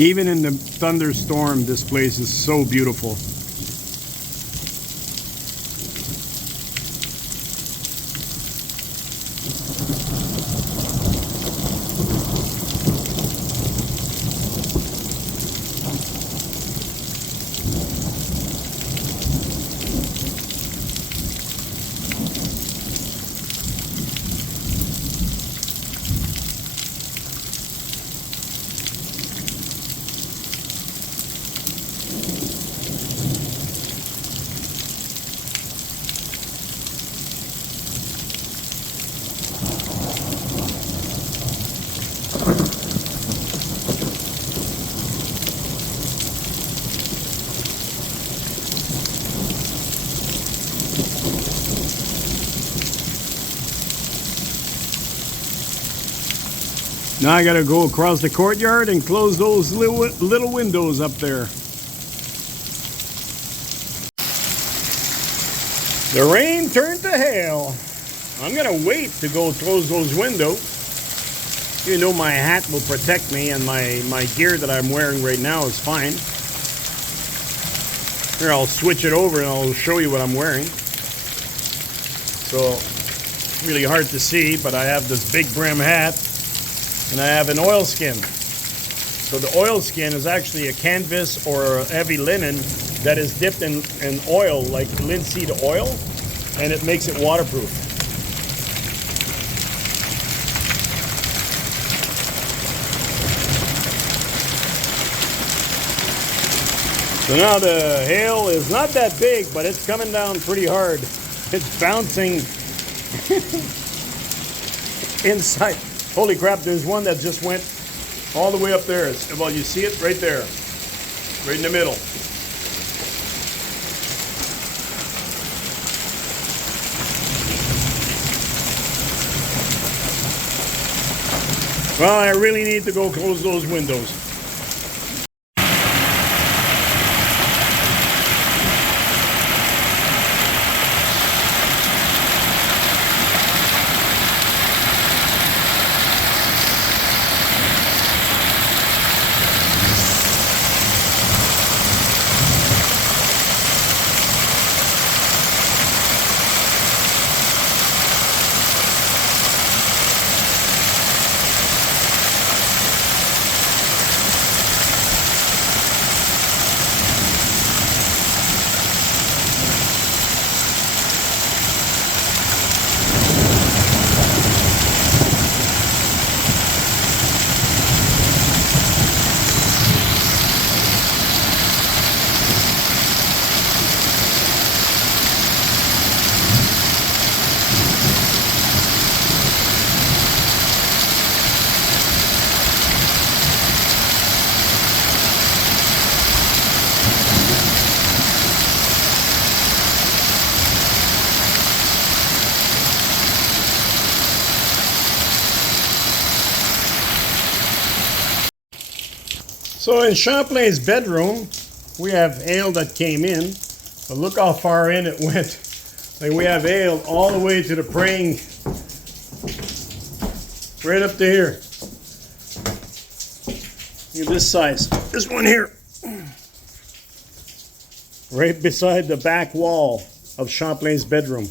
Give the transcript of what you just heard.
Even in the thunderstorm, this place is so beautiful. Now I gotta go across the courtyard and close those little windows up there. The rain turned to hail. I'm gonna wait to go close those windows. You know my hat will protect me, and my gear that I'm wearing right now is fine. Here, I'll switch it over and I'll show you what I'm wearing. So, really hard to see, but I have this big brim hat. And I have an oilskin. So the oilskin is actually a canvas or a heavy linen that is dipped in oil, like linseed oil, and it makes it waterproof. So now the hail is not that big, but it's coming down pretty hard. It's bouncing inside. Holy crap, there's one that just went all the way up there. Well, you see it right there, right in the middle. Well, I really need to go close those windows. So in Champlain's bedroom, we have hail that came in, but look how far in it went. Like we have hail all the way to the praying, right up to here. Look at this size. This one here, right beside the back wall of Champlain's bedroom.